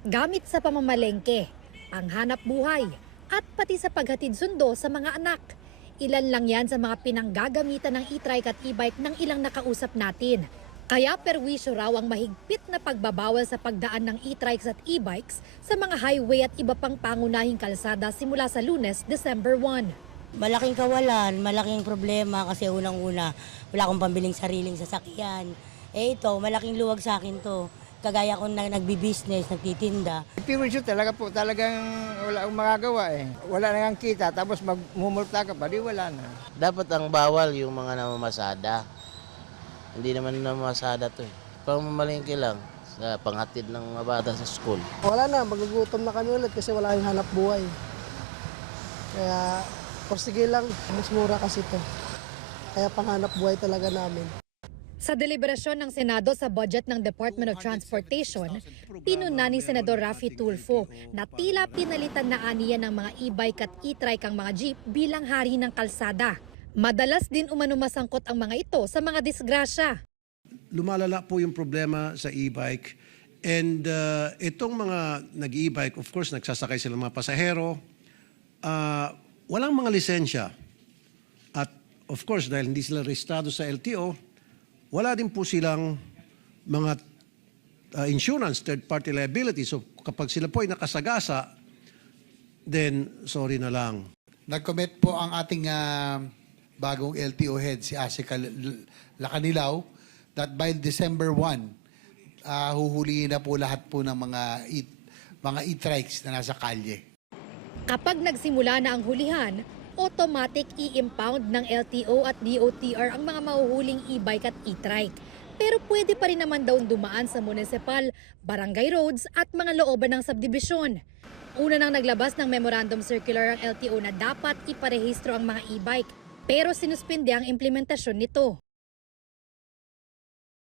gamit sa pamamalengke, panghanap buhay, at pati sa paghatid sundo sa mga anak. Ilan lang yan sa mga pinanggagamitan ng e-trike at e-bike ng ilang nakausap natin. Kaya perwisyo raw ang mahigpit na pagbabawal sa pagdaan ng e-trikes at e-bikes sa mga highway at iba pang pangunahing kalsada simula sa Lunes, December 1. Malaking kawalan, malaking problema kasi unang-una wala akong pambiling sariling sasakyan. Ito, malaking luwag sa akin to. Kagaya ko na nagbi-business, nagtitinda. Perwisyo talaga po, talagang wala akong magagawa eh. Wala na nga kita, tapos magmumulta ka pa, di wala na. Dapat ang bawal yung mga namamasada. Hindi naman namamasada to eh. Pamamalengke lang sa panghatid ng mga bata sa school. Wala na, magugutom na kami ulit kasi wala yung hanap buhay. Kaya, sige lang, mas mura kasi to. Kaya panghanap buhay talaga namin. Sa deliberasyon ng Senado sa budget ng Department of Transportation, pinuna ni Senador Raffy Tulfo na tila pinalitan na aniya ng mga e-bike at e-trike ang mga jeep bilang hari ng kalsada. Madalas din umanumasangkot ang mga ito sa mga disgrasya. Lumalala po yung problema sa e-bike and itong mga nag-e-bike, of course, nagsasakay sila mga pasahero, walang mga lisensya. At of course, dahil hindi sila rehistrado sa LTO, wala din po silang mga insurance, third-party liability. So kapag sila po ay nakasagasa, then sorry na lang. Nag-commit po ang ating bagong LTO head, si Asika Lacanilaw, that by December 1, huhulihin na po lahat po ng mga e-trikes na nasa kalye. Kapag nagsimula na ang hulihan, automatic i-impound ng LTO at DOTR ang mga mahuhuling e-bike at e-trike. Pero pwede pa rin naman daw dumaan sa municipal, barangay roads at mga looban ng subdivision. Una nang naglabas ng memorandum circular ang LTO na dapat iparehistro ang mga e-bike, pero sinuspinde ang implementasyon nito.